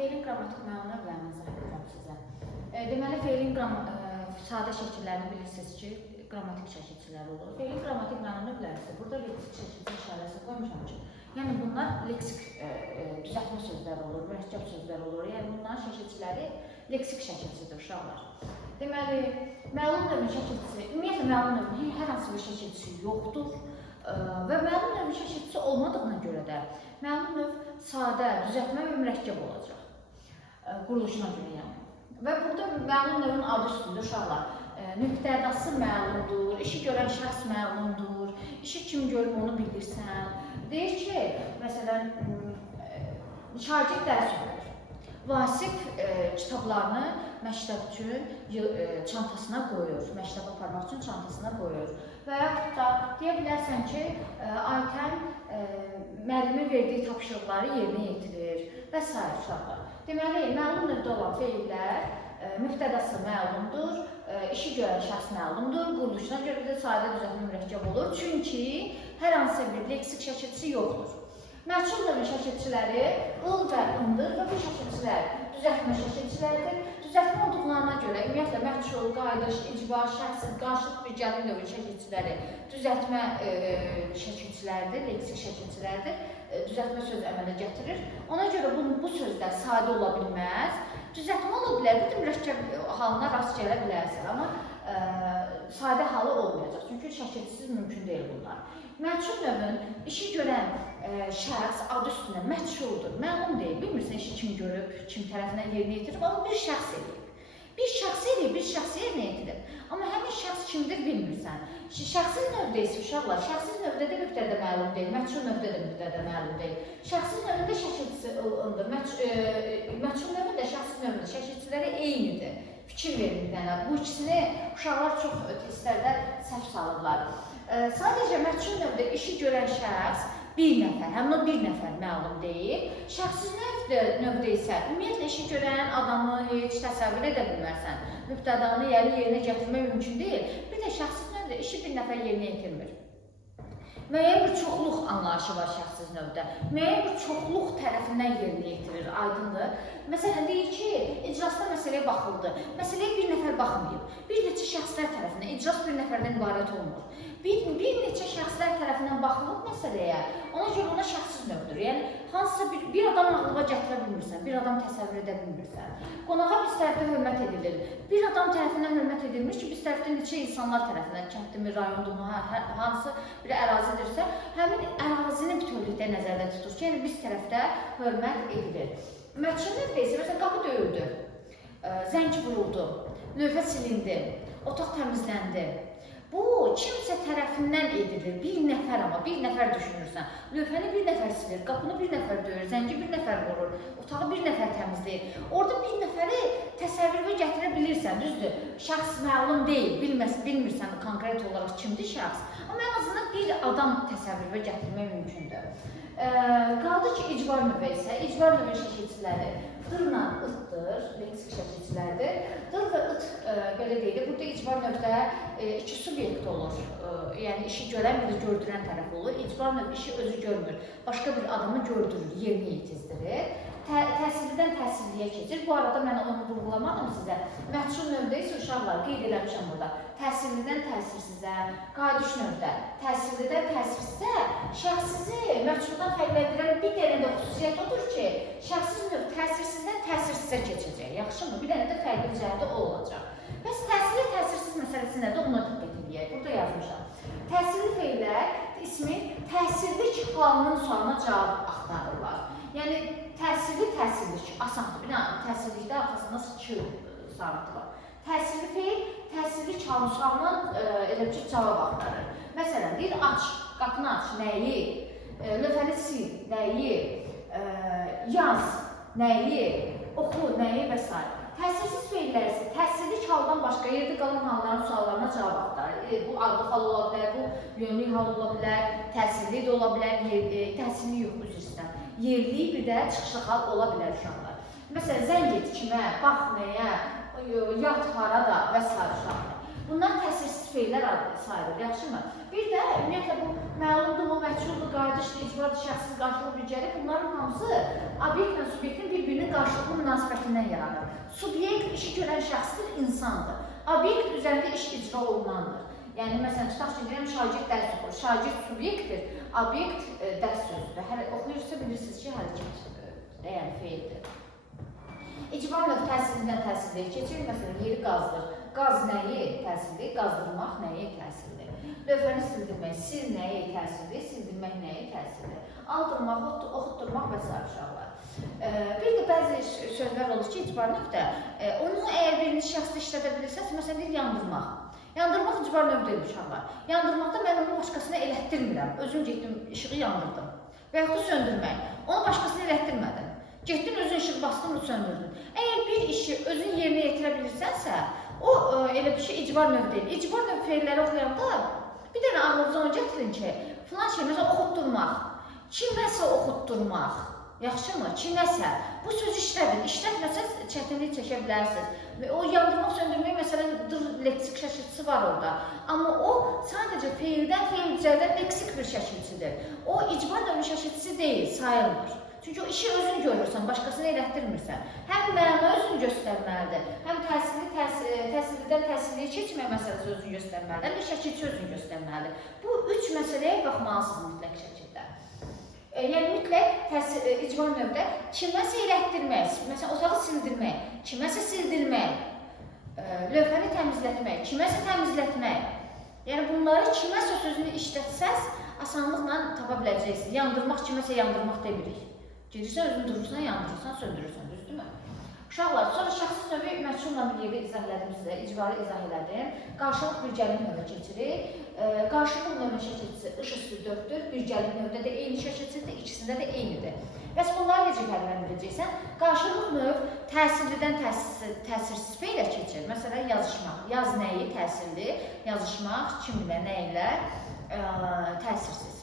Feilin qrammatik məna növlərini izah edirəm sizə. Deməli, feilin sadə şəkillərini bilirsiniz ki, qrammatik şəkilçilər olur. Feilin qrammatik məna növləri isə burada leksik şəkilçi işarəsi qoymuşam ki, yəni bunlar leksik düzəltmə sözləri olur, mürəkkəb sözlər olur. Yəni bunların şəkilçiləri leksik şəkilçidir uşaqlar. Deməli, məlum növün şəkilçisi, ümumiyyətlə məlum növün hər hansı bir şəkilçisi yoxdur və məlum növün şəkilçisi olmadığına görə də məlum növ sadə, düzəltmə və mürəkkəb olacaq quruluşuna görə yəni. Və burada məlum növün adı üstündə uşaqlar. Nüqtədası məlumdur, işi görən şəxs məlumdur, işi kim görür onu bilirsən. Deyir ki, məsələn, şagird dərs oxuyur. Vasif kitablarını məktəb üçün çantasına qoyur, məktəbə aparmaq üçün çantasına qoyur. Və yaxud da deyə bilərsən ki, Aytən müəllimin verdiyi tapşırıqları yerinə yetirir və s. uşaqlar. Deməli, məlum növdə olan feillər mübtədası məlumdur, işi görən şəxs məlumdur, quruluşuna görə də sadə düzəltmə mürəkkəb olur. Çünki hər hansı bir leksik şəkilçisi yoxdur. Məchul növün şəkilçiləri ıl və ındır və bu şəkilçilər düzəltmə şəkilçiləridir. Düzəltmə olduqlarına görə ümumiyyətlə məchul, qayıdış, icbar, şəxsiz, qarşılıq bir gəlin növün şəkilçiləri düzəltmə şəkilçiləridir, leksik şəkilçiləridir. Düzəltmə söz əmələ gətirir. Ona görə bu sözlər sadə ola bilməz. Düzəltmə ola bilər, bir də mürəkkəb halına rast gələ bilərsən, amma sadə halı olmayacaq. Çünki şəkilçisiz mümkün deyil bunlar. Məchul növün işi görən şəxs adı üstündə məchuldur, məlum deyil. Bilmirsən işi kim görüb, kim tərəfindən yerinə yetirib, amma bir şəxs eləyib. Bir şəxs eləyib, bir şəxs yerinə yetirib. Amma həmin şəxs kimdir bilmirsən. Şəxsiz növdə isə uşaqlar, şəxsiz növdə də mübtədə məlum deyil, məchul növdə də mübtədə məlum deyil. Şəxsiz növdə şəkilçisi ındır, məchul növdə şəxsiz növdə şəkilçiləri eynidir. Fikir verin bir dənə. Bu ikisini uşaqlar çox testlərdə səhv salırlar. Sadəcə məchul növdə işi görən şəxs bir nəfər, həmin o bir nəfər məlum deyil. Şəxsiz növdə isə ümumiyyətlə işi görən adamı heç təsəvvür edə bilmərsən. Mübtədanı yerinə gətirmək mümkün deyil. Bir də şəxsiz növdə işi bir nəfər yerinə yetirmir. Müəyyən bir çoxluq anlayışı var şəxsiz növdə. Müəyyən bir çoxluq tərəfindən yerinə yetirir, aydındır. Məsələn, deyir ki, icrasda məsələyə baxıldı. Məsələyə bir nəfər baxmayıb. Bir neçə şəxslər tərəfindən, icras bir nəfərdən ibarət olmur. Bir neçə şəxslər tərəfindən baxılıb məsələyə, ona görə ona şəxsiz növdür. Yəni, hansısa bir adam ağlığa gətirə bilmirsən, bir adam təsəvvür edə bilmirsən. Qonağa biz tərəfdə hörmət edilir. Bir adam tərəfindən hörmət edilmiş ki, biz tərəfdə neçə insanlar tərəfindən, kəndimi, rayondumı, hansı bir ərazidirsə, həmin ərazini bütövlükdə nəzərdə tutur ki, yəni biz tərəfdə hörmət edilir. Məchul növdə isə, məsələn, qapı döyüldü, zəng vuruldu, lövhə silindi, otaq təmizləndi. Bu, kimsə tərəfindən edilir, bir nəfər amma, bir nəfər düşünürsən. Lövhəni bir nəfər silir, qapını bir nəfər döyür, zəngi bir nəfər vurur, otağı bir nəfər təmizləyir. Orada bir nəfəri təsəvvürə gətirə bilirsən, düzdür, şəxs məlum deyil, bilmirsən konkret olaraq kimdir şəxs. Amma ən azından bir adam təsəvvürə gətirmək mümkündür. Qaldı ki, icbar növü isə, icbar növü şəkilçiləri dırla ıtdır, leksik şəkilçilərdir. Dır və ıt, belə deyilir, burada icbar növdə iki subyekt olur. Yəni, işi görən bir də gördürən tərəf olur. İcbar növü işi özü görmür, başqa bir adamı gördürür, yerinə yetizdirir. Təsirlidən təsirliyə keçir. Bu arada mən onu vurğulamadım sizə. Məchul növdə isə uşaqlar qeyd eləmişəm burada. Təsirlidən təsirsizə, qayıdış növdə. Təsirlidən təsirsizə, şəxsizi məchuldan fərqləndirən bir dənə də xüsusiyyət odur ki, şəxsiz növ təsirsizdən təsirsizə keçəcək. Yaxşımı? Bir dənə də fərqli cəhəti o olacaq. Bəs təsirli təsirsiz məsələsi nədir? Ona diqqət edək. Burada yazmışam. Təsirli feillər ismi təsirlik halının sualına cavab axtarırlar. Yəni, təsirli, asandır. Bir dənə təsirlikdə arxasında iki sabiti var. Təsirli feil, təsirli halının sualına elə bir cavab axtarır. Məsələn, deyir, aç, qapını aç, nəyi? Lövhəni sil, nəyi? Yaz, nəyi? Oxu, nəyi və s. Təsirsiz feillər isə təsirli haldan başqa yerdə qalan halların suallarına cavab axtarır. Bu adlı hal ola bilər, bu yönlü hal ola bilər, təsirli də ola bilər, təsirli yox, üzr istəyirəm. Yerli bir də çıxışlı hal ola bilər uşaqlar. Məsələn, zəng et kimə, bax nəyə, yat harada və s. uşaqlar. Bunlar təsirsiz feillər sayılır, yaxşımı? Bir də, ümumiyyətlə, bu məlumdur, bu məchuldur, qayıdışdır, icbardır, şəxsiz qarşılıq bir gəlir. Bunların hamısı obyekt və subyektin bir-birinin qarşılıqlı münasibətindən yaranır. Subyekt işi görən şəxsdir, insandır. Obyekt üzərində iş icra olunandır. Yəni, məsələn, tutaq ki, deyirəm, şagird dərs oxuyur. Şagird subyektdir, obyekt dərs sözüdür. Oxuyursa bilirsiniz ki, hərəkət yəni feildir. İcbar növ təsirindən təsirliyə keçir. Məsələn, yeri qazdır. Qaz nəyi təsirli? Qazdırmaq nəyi təsirli? Lövhəni sildirmək, sil nəyi təsirli? Sildirmək nəyi təsirli? Aldırmaq, oxutdurmaq və s. uşaqlar. Bir də bəzi sözlər olur ki, icbar növdə, onu əgər birinci şəxsdə işlədə bilirsəniz, məsələn, deyil, yandırmaq. Yandırmaq icbar növ deyil uşaqlar. Yandırmaqda mən onu başqasına elətdirmirəm. Özüm getdim, işığı yandırdım. Və yaxud da söndürmək. Onu başqasına elətdirmədim. Getdin, özün işıq bastın, söndürdün. Əgər bir işi özün yerinə yetirə bilirsənsə, o elə bir şey icbar növ deyil. İcbar növ feilləri oxuyanda bir dənə ağlınıza onu gətirin ki, filan şey, məsələn, oxutdurmaq. Kiməsə oxutdurmaq. Yaxşımı? Kiməsə. Bu söz işlədir. İşlətməsəz çətinlik çəkə bilərsiniz. O yandırmaq, söndürmək, məsələn, leksik şəkilçisi var orada. Amma o sadəcə feildən, feil üzərdən leksik bir şəkilçidir. O icbar növü şəkilçisi deyil, sayılmır. Çünki o işi özün görürsən, başqasını elətdirmirsən. Həm məna özünü göstərməlidir, həm təsirlidən təsirliyə keçmək məsələsi özünü göstərməlidir, həm də şəkilçi özünü göstərməlidir. Bu üç məsələyə baxmalısınız mütləq şəkildə. Yəni mütləq icbar növdə kiməsə elətdirmək, məsələn, otağı sildirmək, kiməsə sildirmək, lövhəni təmizlətmək, kiməsə təmizlətmək. Yəni bunları kiməsə sözünü işlətsəz, asanlıqla tapa biləcəksiniz. Yandırmaq kiməsə yandırmaq demirik. Gedirsən, özünü durursan, yandırırsan, söndürürsən, düzdürmü? Uşaqlar, sonra şəxsi növü məchunla bir yerdə izah elədim sizə, icbari izah elədim. Qarşılıq birgəlik növə keçirik. Qarşılıq növün şəkilçisi iş üstü 4-dür, birgəlik növdə də eyni şəkilçidir, ikisində də eynidir. Bəs bunları necə fərqləndirəcəksən? Qarşılıq növ təsirlidən təsirsiz feylə keçir. Məsələn, yazışmaq. Yaz nəyi təsirli, yazışmaq kimlə, nə ilə təsirsiz.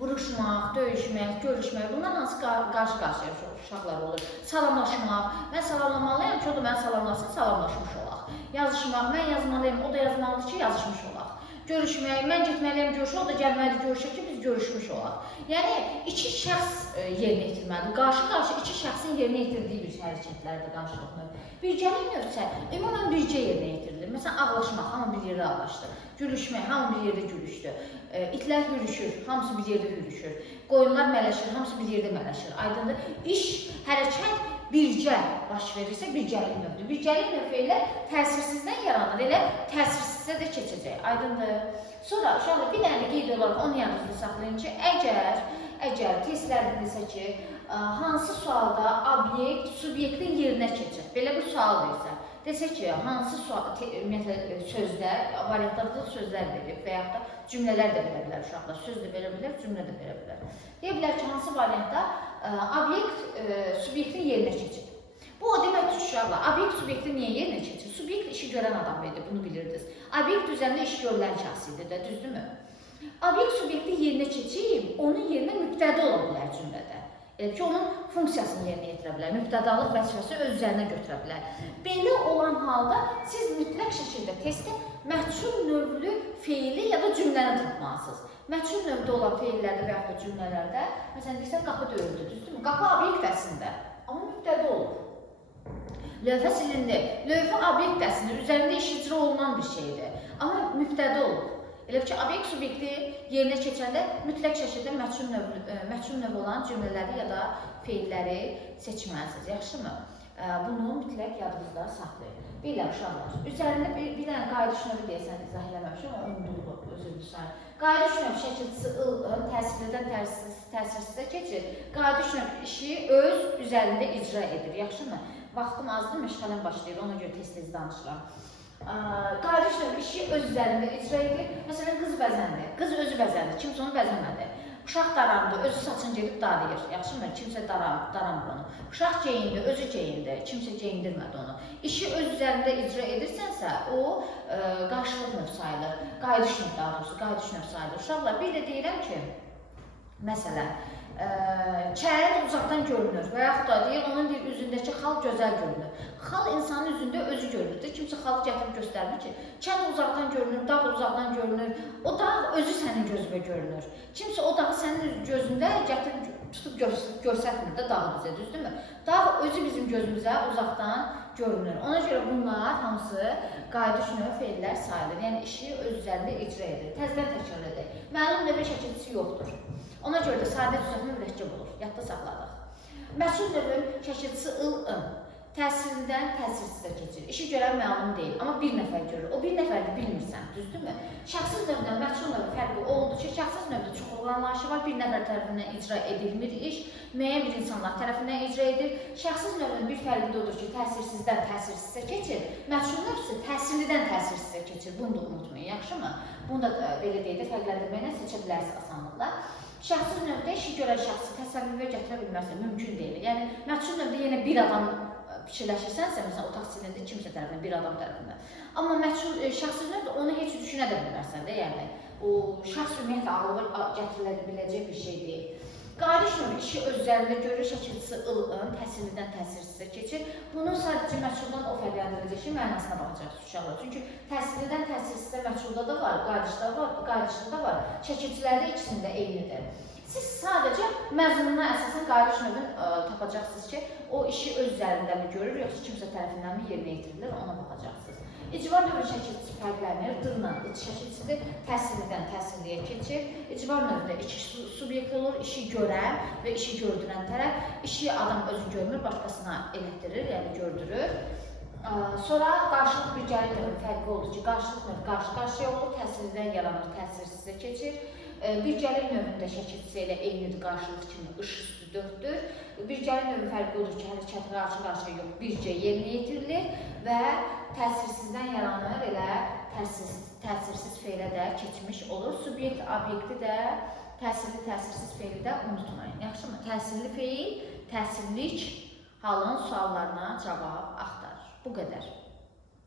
Vuruşmaq, döyüşmək, görüşmək, bunlar hansı qarşı-qarşıya uşaqlar olur? Salamlaşmaq, mən salamlamalıyam ki, o da mən salamlasın, salamlaşmış olaq. Yazışmaq, mən yazmalıyım, o da yazmalıdır ki, yazışmış olaq. Görüşmək, mən getməliyəm görüşə, o da gəlməlidir görüşə ki, biz görüşmüş olaq. Yəni, iki şəxs yerinə yetirməlidir. Qarşı-qarşı iki şəxsin yerinə yetirdiyi bir hərəkətlərdir qarşılıq növ. Birgəlik növ isə ümumən bircə yerinə yetirilir. Məsələn, ağlaşmaq, hamı bir yerdə ağlaşdı. Gülüşmək, hamı bir yerdə gülüşdü. İtlər hürüşür, hamısı bir yerdə hürüşür. Qoyunlar mələşir, hamısı bir yerdə mələşir. Aydındır, iş, hərəkət bircə baş verirsə birgəlik növdür. Birgəlik növ feillər təsirsizdən yaranır, elə təsirsizə də keçəcək. Aydındır. Sonra uşaqlar bir dənə qeyd olaraq onu yanınızda saxlayın ki, əgər testlərinizdə ki, hansı sualda obyekt subyektin yerinə keçir. Belə bir sual versə, desək ki, hansı sözdə, variantlarda sözlər verib və yaxud da cümlələr də verə bilər uşaqlar. Söz də verə bilər, cümlə də verə bilər. Deyə bilər ki, hansı variantda obyekt subyektin yerinə keçir. Bu, o deməkdir uşaqlar, obyekt subyektin niyə yerinə keçir? Subyekt işi görən adam idi, bunu bilirdiniz. Obyekt üzərində iş görülən şəxs idi də, düzdürmü? Obyekt subyektin yerinə keçib, onun yerinə mübtəda ola bilər cümlədə. Elə ki, onun funksiyasını yerinə yetirə bilər, mübtədalıq vəzifəsini öz üzərinə götürə bilər. Belə olan halda siz mütləq şəkildə testdə məchul növlü feili ya da cümləni tapmalısınız. Məchul növdə olan feillərdə və yaxud da cümlələrdə, məsələn, deyirsən, qapı döyüldü, düzdürmü? Qapı obyekt əslində, amma mübtəda olur. Lövhə silindi. Lövhə obyekt əslində, üzərində iş icra olunan bir şeydir, amma mübtəda olur. Elə ki, obyekt subyekti yerinə keçəndə mütləq şəkildə məchul növ olan cümlələri ya da feilləri seçməlisiniz, yaxşımı? Bunu mütləq yadınızda saxlayın. Belə uşaqlar, üzərində bir dənə qayıdış növü deyəsən izah eləməmişəm, o unudulub, özür sayın. Qayıdış növ şəkilçisi təsirlidən təsirsizə keçir. Qayıdış növ işi öz üzərində icra edir, yaxşımı? Vaxtım azdır, məşğələm başlayır, ona görə tez-tez danışıram. Qayıdış növ işi öz üzərində icra edir. Məsələn, qız bəzəndi, qız özü bəzəndi, kimsə onu bəzəmədi. Uşaq darandı, özü saçını gedib darayır, yaxşımı? Kimsə daramır onu. Uşaq geyindi, özü geyindi, kimsə geyindirmədi onu. İşi öz üzərində icra edirsənsə, o qarşılıq növ sayılır. Qayıdış növ, daha doğrusu, qayıdış növ sayılır. Uşaqlar, bir də deyirəm ki, məsələn, kənd uzaqdan görünür və yaxud da deyir, onun üzündəki xal gözəl görünür. Xal insanın üzündə özü görünür. Kimsə xalı gətirib göstərmir ki, kənd uzaqdan görünür, dağ uzaqdan görünür, o dağ özü sənin gözünə görünür. Kimsə o dağı sənin gözündə gətirib tutub göstərmir də dağı bizə, düzdürmü? Dağ özü bizim gözümüzə uzaqdan görünür. Ona görə bunlar hamısı qayıdış növü feillər sayılır. Yəni işi öz üzərində icra edir. Təzədən təkrar edək. Məlum növə şəkilçisi yoxdur. Ona görə də sadə düzəltmə mürəkkəb olur. Yadda saxladıq. Məchul növün şəkilçisi ıl-ın. Təsirlidən təsirsizə keçir. İşi görən məlum deyil, amma bir nəfər görür. O bir nəfəri bilmirsən, düzdürmü? Şəxsiz növdən məchul növü fərqi oldu ki, şəxsiz növdə çoxluq anlayışı var. Bir nəfər tərəfindən icra edilmir iş, müəyyən bir insanlar tərəfindən icra edir. Şəxsiz növün bir fərqi də odur ki, təsirsizdən təsirsizə keçir. Məchul növ isə təsirlidən təsirsizə keçir. Bunu da unutmayın, yaxşımı? Bunu da belə deyək də fərqləndirməklə seçə bilərsiniz asanlıqla. Şəxsiz növdə işi görən şəxsi təsəvvürə gətirə bilməzsə, mümkün deyil. Yəni, məchul növdə yenə bir adam fikirləşirsənsə, məsələn, otaq silində kimsə tərəfindən, bir adam tərəfindən. Amma məchul şəxsiz növdə onu heç düşünə də bilmərsən də, yəni o şəxs ümumiyyətlə ağlığa gətirilə biləcək bir şey deyil. Qayıdış növü işi öz üzərində görür, şəkilçisi ıl-ın, təsirlidən təsirsizə keçir. Bunun sadəcə məchuldan o fərqləndirəcək ki, mənasına baxacaqsınız uşaqlar. Çünki təsirlidən təsirsizə məchulda da var, qayıdışda da var, şəkilçilərdə ikisində eynidir. Siz sadəcə məzmununa əsasən qayıdış növünü tapacaqsınız ki, o işi öz üzərində mi görür, yoxsa kimsə tərəfindən mi yerinə yetirilir, ona baxacaqsınız. İcbar növü şəkilçisi fərqlənir, dırla iç şəkilçisidir, təsirlidən təsirliyə keçir. İcbar növündə iki subyekt olur, işi görən və işi gördürən tərəf. İşi adam özü görmür, başqasına elətdirir, yəni gördürür. Sonra qarşılıq bir gəlir növü fərqi oldu ki, qarşılıq növü qarşı-qarşıya olur, təsirlidən yaranır, təsirsizə keçir. Bir gəlir növündə şəkilçisi ilə eynidir, qarşılıq kimi ış üstü dörddür. Bir gəlir növü fərqi odur ki, hərəkəti qarşı-qarşıya yox, bircə yerinə yetirilir və təsirsizdən yaranır, elə təsirsiz feilə də keçmiş olur. Subyekt, obyekti də, təsirli, təsirsiz feili də unutmayın. Yaxşımı? Təsirli feil, təsirlik halın suallarına cavab axtarır. Bu qədər.